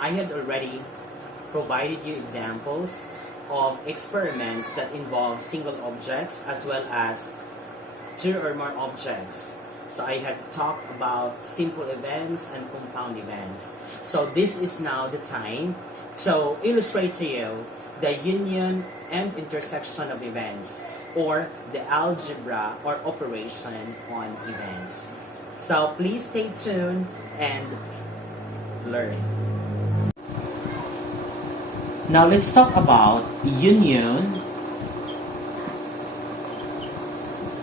I had already provided you examples of experiments that involve single objects as well as two or more objects. So I had talked about simple events and compound events. So this is now the time to illustrate to you the union and intersection of events, or the algebra or operation on events. So please stay tuned and learn. Now let's talk about union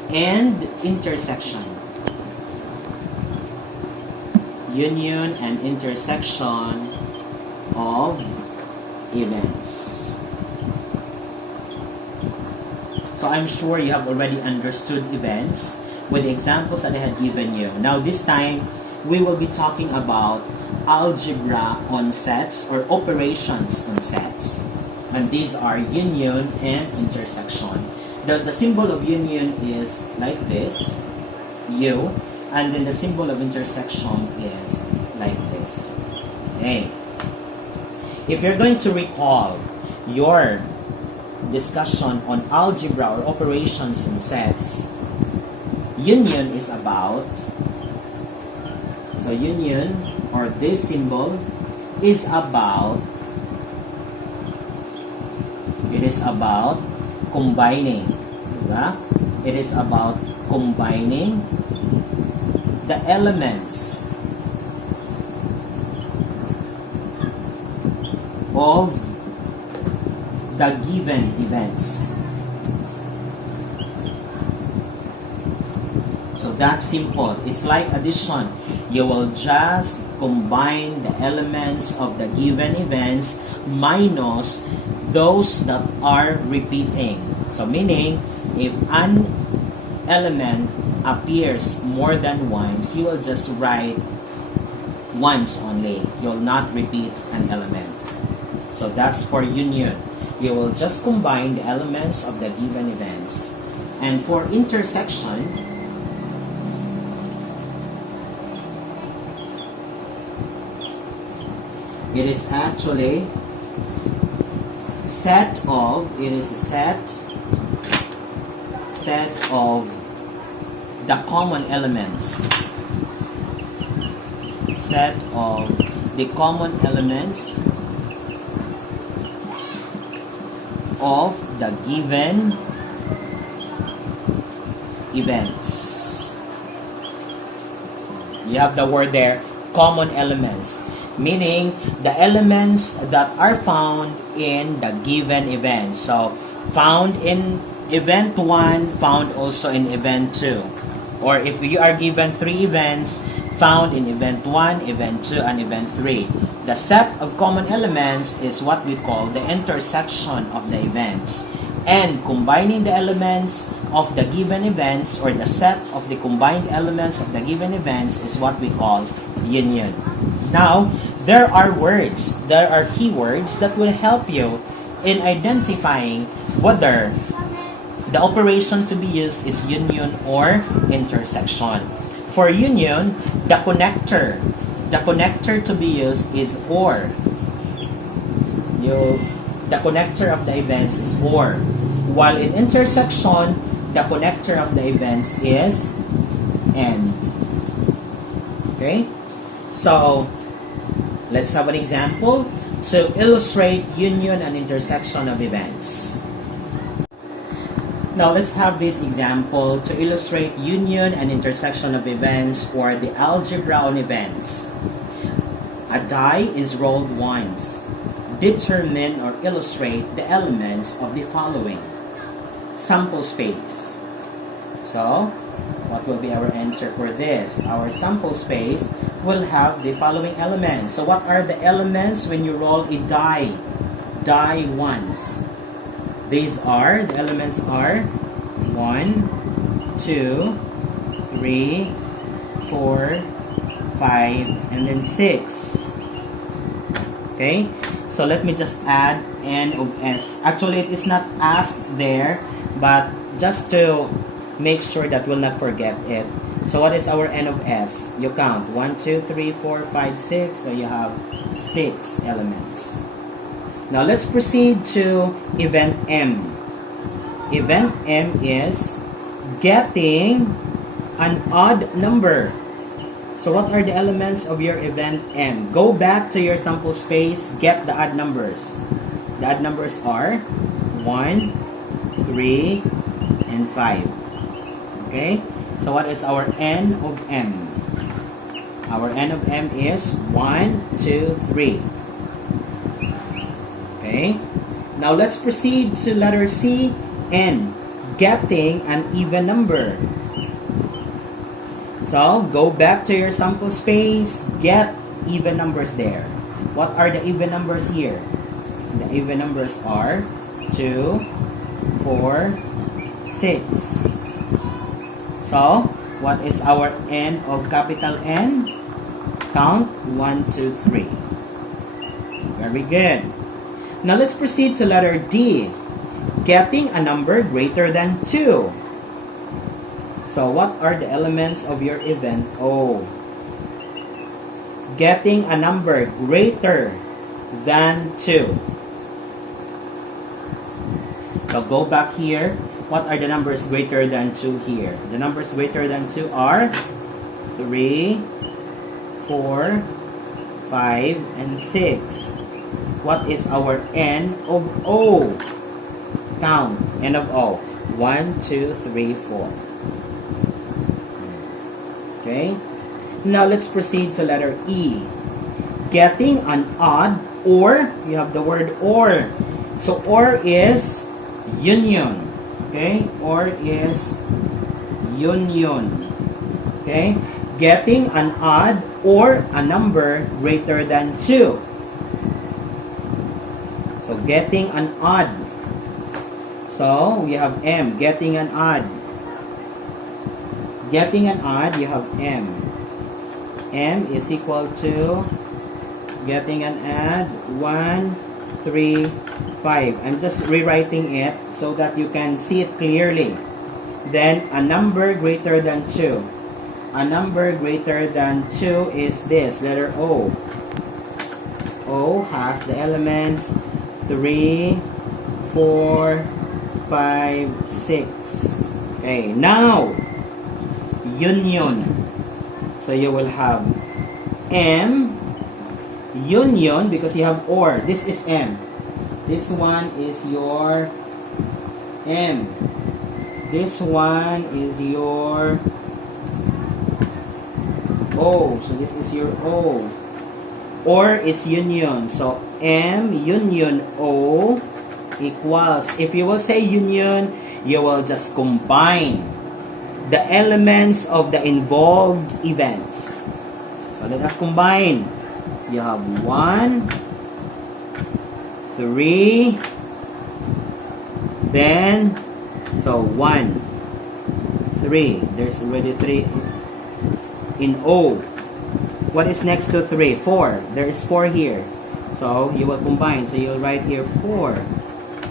and intersection. Union and intersection of events. So I'm sure you have already understood events with the examples that I had given you. Now this time, we will be talking about algebra on sets or operations on sets. And these are union and intersection. The symbol of union is like this, U, and then the symbol of intersection is like this. Okay. If you're going to recall your discussion on algebra or operations in sets, union is about, so union or this symbol is about, it is about combining, diba? It is about combining the elements of the given events. So that's simple. It's like addition. You will just combine the elements of the given events minus those that are repeating. So meaning, if an element appears more than once, you will just write once only. You'll not repeat an element. So that's for union. You will just combine the elements of the given events. And for intersection, it is actually set of the common elements. Set of the common elements of the given events. You have the word there, common elements, meaning the elements that are found in the given event. So found in event 1, found also in event 2. Or if you are given 3 events, found in event 1, event 2, and event 3. The set of common elements is what we call the intersection of the events. And combining the elements of the given events, or the set of the combined elements of the given events, is what we call union. Now, there are keywords that will help you in identifying whether the operation to be used is union or intersection. For union, the connector to be used is or. The connector of the events is or. While in intersection, the connector of the events is and. Okay? So, let's have an example to illustrate union and intersection of events. Now, let's have this example to illustrate union and intersection of events, or the algebra on events. A die is rolled once. Determine or illustrate the elements of the following. Sample space. So, what will be our answer for this? Our sample space will have the following elements. So, what are the elements when you roll a die? Die once. The elements are 1, 2, 3, 4, 5, and then 6. Okay? So let me just add n of s. Actually, it is not asked there, but just to make sure that we'll not forget it, So what is our n of s? You count 1, 2, 3, 4, 5, 6. So you have 6 elements. Now let's proceed to event M. Event M is getting an odd number. So what are the elements of your event M? Go back to your sample space, get the odd numbers. The odd numbers are 1, 3, and 5. Okay? So what is our n of M? Our n of M is 1, 2, 3. Okay? Now let's proceed to letter C, N. Getting an even number. So, go back to your sample space, get even numbers there. What are the even numbers here? The even numbers are 2, 4, 6. So, what is our n of capital N? Count 1, 2, 3. Very good. Now, let's proceed to letter D. Getting a number greater than 2. So, what are the elements of your event O? Getting a number greater than 2. So, go back here. What are the numbers greater than 2 here? The numbers greater than 2 are 3, 4, 5, and 6. What is our n of O? Count. N of O. 1, 2, 3, 4. Okay? Now, let's proceed to letter E. Getting an odd or, you have the word or. So, or is union. Okay? Or is union. Okay? Getting an odd or a number greater than 2. So, getting an odd. So, we have M. Getting an odd. Getting an odd, you have M. M is equal to getting an odd 1, 3, 5. I'm just rewriting it so that you can see it clearly. Then a number greater than 2. A number greater than 2 is this, letter O. O has the elements 3, 4, 5, 6. Okay, now union. So you will have M union because you have OR. This is M. This one is your M. This one is your O. So this is your O. OR is union. So M union O equals, if you will say union, you will just combine the elements of the involved events. So let us combine. You have 1, 3, then, so 1, 3. There's already 3 in O. What is next to 3? 4. There is 4 here. So you will combine. So you'll write here 4.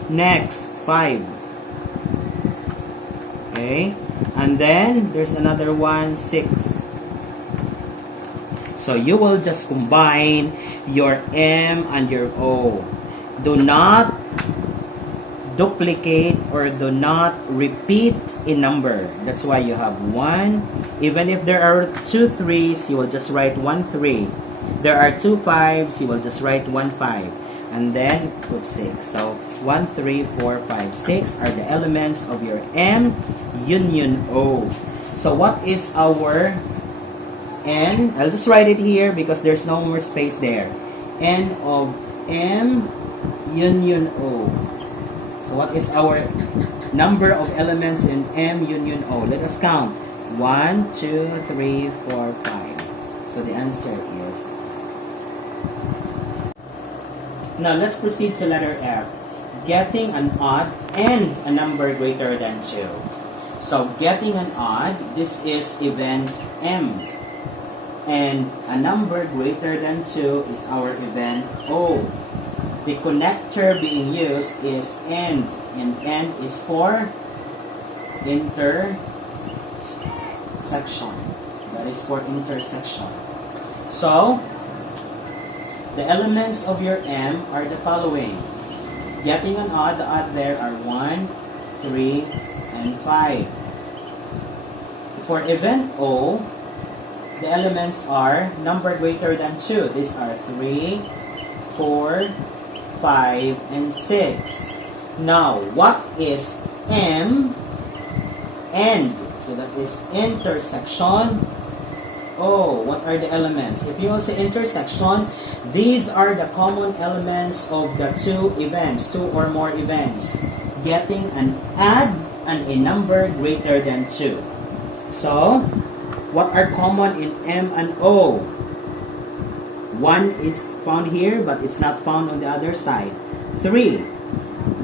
Next, 5. Okay. And then, there's another one, 6. So, you will just combine your M and your O. Do not duplicate or do not repeat a number. That's why you have 1. Even if there are 2 3s, you will just write 1 3. There are 2 5s, you will just write 1 5. And then, put 6. So, 1, 3, 4, 5, 6 are the elements of your M union O. So what is our N? I'll just write it here because there's no more space there. N of M union O. So what is our number of elements in M union O? Let us count. 1, 2, 3, 4, 5. So the answer is. Now let's proceed to letter F. Getting an odd and a number greater than 2. So getting an odd, this is event M. And a number greater than 2 is our event O. The connector being used is AND. And AND is for section. That is for intersection. So, the elements of your M are the following. Getting an odd, the odd there are 1, 3, and 5. For event O, the elements are number greater than 2. These are 3, 4, 5, and 6. Now, what is M? And, so that is intersection O. What are the elements? If you will say intersection, these are the common elements of the two events, two or more events. Getting an add and a number greater than 2. So, what are common in M and O? 1 is found here, but it's not found on the other side. 3.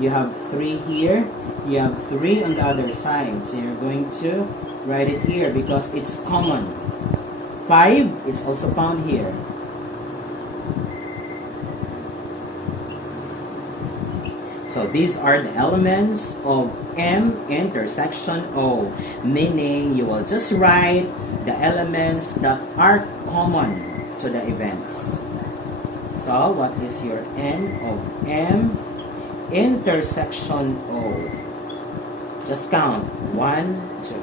You have 3 here. You have 3 on the other side. So you're going to write it here because it's common. 5, it's also found here. So these are the elements of M intersection O, meaning you will just write the elements that are common to the events. So what is your N of M intersection O? Just count 1, 2.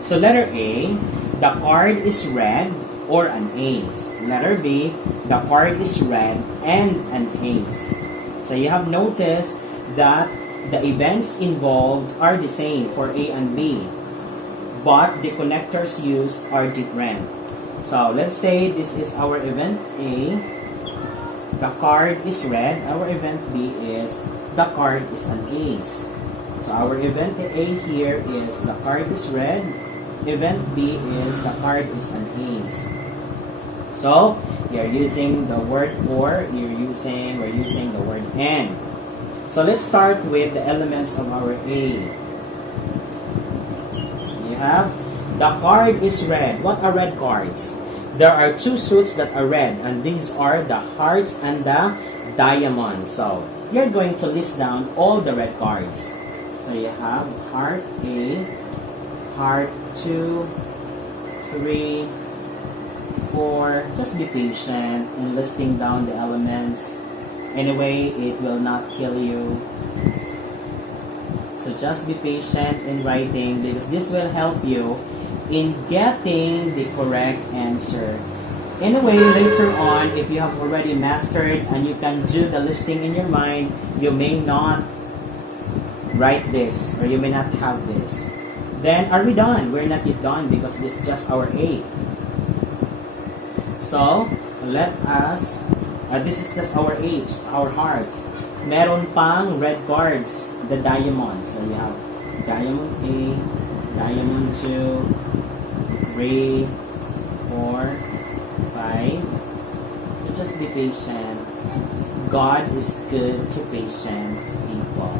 So letter A, the card is red or an ace. Letter B, the card is red and an ace. So you have noticed that the events involved are the same for A and B, but the connectors used are different. So let's say this is our event A, the card is red. Our event B is the card is an ace. So our event A here is the card is red. Event B is the card is an ace. So you're using the word or, we're using the word and. So let's start with the elements of our A. You have the card is red. What are red cards? There are 2 suits that are red, and these are the hearts and the diamonds. So you're going to list down all the red cards. So you have heart A, heart 2, 3, 4. Just be patient in listing down the elements. Anyway, it will not kill you. So just be patient in writing because this will help you in getting the correct answer. Anyway, later on, if you have already mastered and you can do the listing in your mind, you may not write this or you may not have this. Then, are we done? We're not yet done because this is just our A. So, let us, this is just our H, our hearts. Meron pang red cards, the diamonds. So, you have diamond A, diamond 2, 3, 4, 5. So, just be patient. God is good to patient people.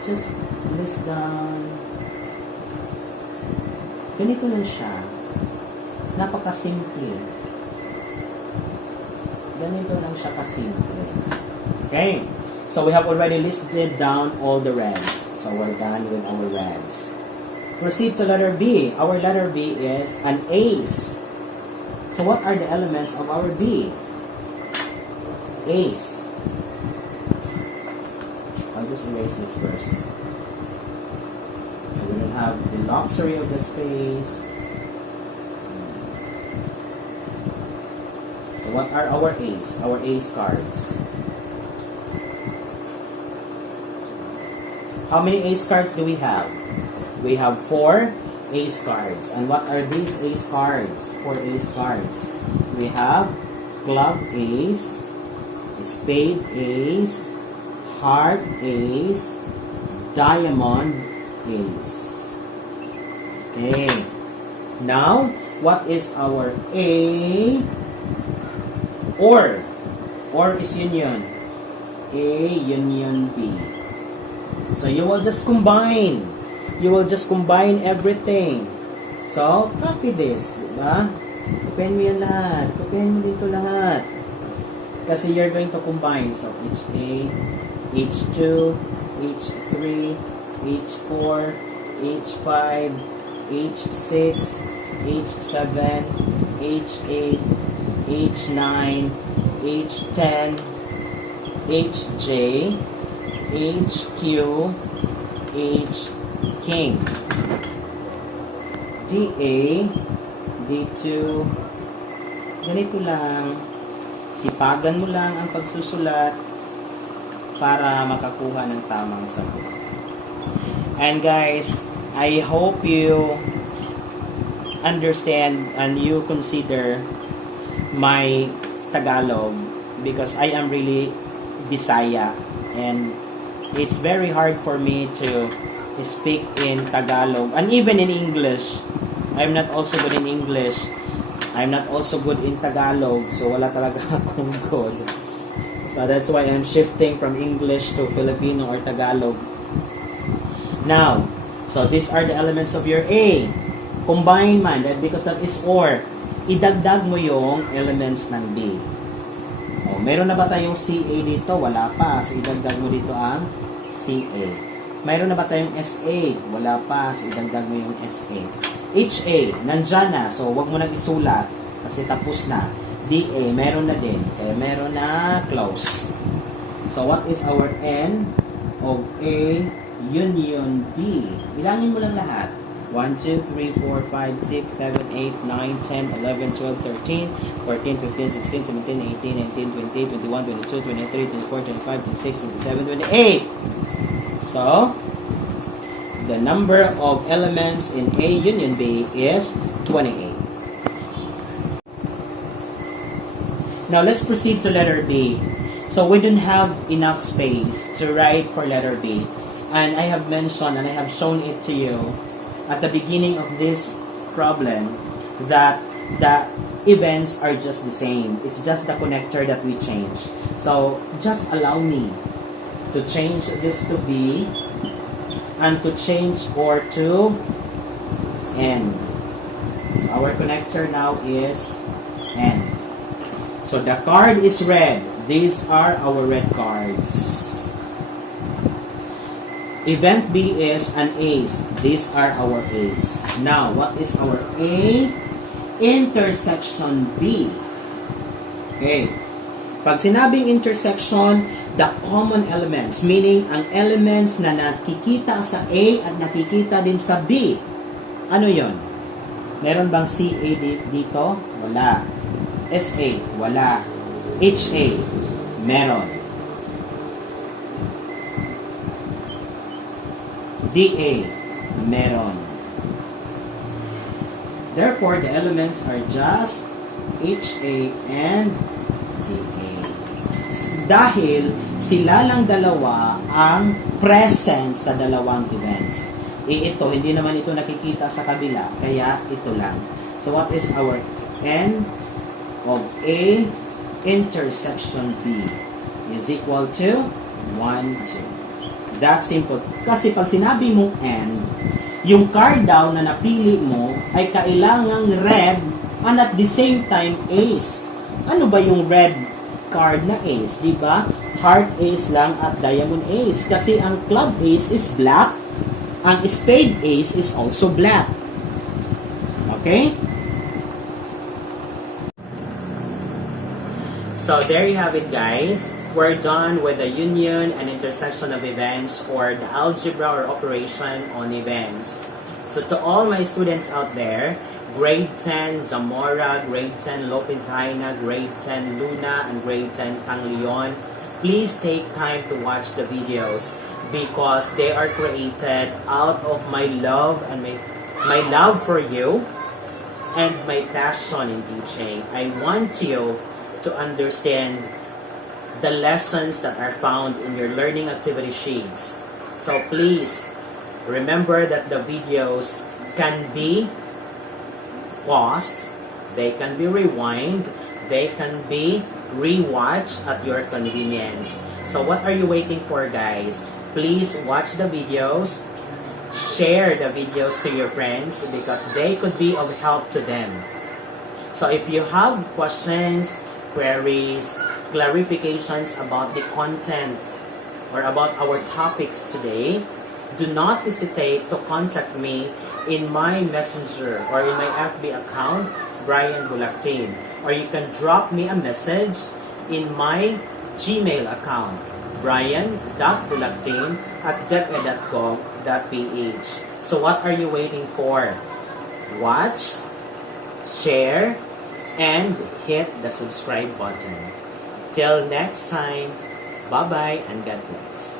Just list down. Ganito lang siya. Napakasimple. Ganito lang siya kasimple. Okay. So we have already listed down all the reds. So we're done with our reds. Proceed to letter B. Our letter B is an ace. So what are the elements of our B? Ace. I'll just erase this first. So we don't have the luxury of the space. So what are our ace? Our ace cards. How many ace cards do we have? We have 4 ace cards. And what are these ace cards? 4 ace cards. We have club ace, spade ace, heart ace, diamond ace. Okay. Now, what is our A? Or is union. A union B. So you will just combine. You will just combine everything. So, copy this. Diba? Open mo yan lahat. Open mo dito lahat. Kasi you're going to combine. So, HA, H2, H3, H4, H5, H6, H7, H8, H9, H10, HJ, HQ, H king. DA, D2, ganito lang. Sipagan mo lang ang pagsusulat para makakuha ng tamang sagot. And guys, I hope you understand and you consider my Tagalog because I am really Bisaya and it's very hard for me to speak in Tagalog and even in English. I'm not also good in English. I'm not also good in Tagalog, so wala talaga akong good. So that's why I'm shifting from English to Filipino or Tagalog. Now, so these are the elements of your A. Combine man, that because that is OR. Idagdag mo yung elements ng B. O, meron na ba tayong CA dito? Wala pa. So, idagdag mo dito ang CA. Mayroon na ba tayong SA? Wala pa. So, idagdag mo yung SA. HA, nandyan na. So, wag mo nang isulat kasi tapos na. DA, meron na din. Kaya meron na close. So, what is our N of A union B? Bilangin mo lang lahat. 1, 2, 3, 4, 5, 6, 7, 8, 9, 10, 11, 12, 13, 14, 15, 16, 17, 18, 19, 20, 21, 22, 23, 24, 25, 26, 27, 28. So, the number of elements in A union B is 28. Now, let's proceed to letter B. So, we don't have enough space to write for letter B. And I have mentioned and I have shown it to you at the beginning of this problem that the events are just the same. It's just the connector that we change. So, just allow me to change this to B and to change OR to N. So, our connector now is N. So, the card is red. These are our red cards. Event B is an ace. These are our A's. Now, what is our A? Intersection B. Okay. Pag sinabing intersection, the common elements, meaning ang elements na nakikita sa A at nakikita din sa B. Ano yon? Meron bang CA dito? Wala. SA? Wala. HA? Meron. DA, meron. Therefore, the elements are just HA and DA. Dahil sila lang dalawa ang present sa dalawang events. Ito, hindi naman ito nakikita sa kabila, kaya ito lang. So, what is our N of A intersection B is equal to 1, 2. That's simple. Kasi pag sinabi mong N, yung card daw na napili mo ay kailangang red and at the same time ace. Ano ba yung red card na ace? Diba? Heart ace lang at diamond ace. Kasi ang club ace is black. Ang spade ace is also black. Okay? So there you have it, guys. We're done with the union and intersection of events or the algebra or operation on events. So to all my students out there, grade 10 Zamora, grade 10 Lopez Haina, grade 10 Luna, and grade 10 Tang Leon, please take time to watch the videos because they are created out of my love and my love for you and my passion in teaching. I want you to understand the lessons that are found in your learning activity sheets. So please, remember that the videos can be paused, they can be rewind, they can be rewatched at your convenience. So what are you waiting for, guys? Please watch the videos, share the videos to your friends because they could be of help to them. So if you have questions, queries, clarifications about the content or about our topics today, do not hesitate to contact me in my messenger or in my FB account, Brian Bulactin. Or you can drop me a message in my Gmail account, brian.bulactin@deped.com.ph. So what are you waiting for? Watch, share, and hit the subscribe button. Till next time, bye-bye and God bless.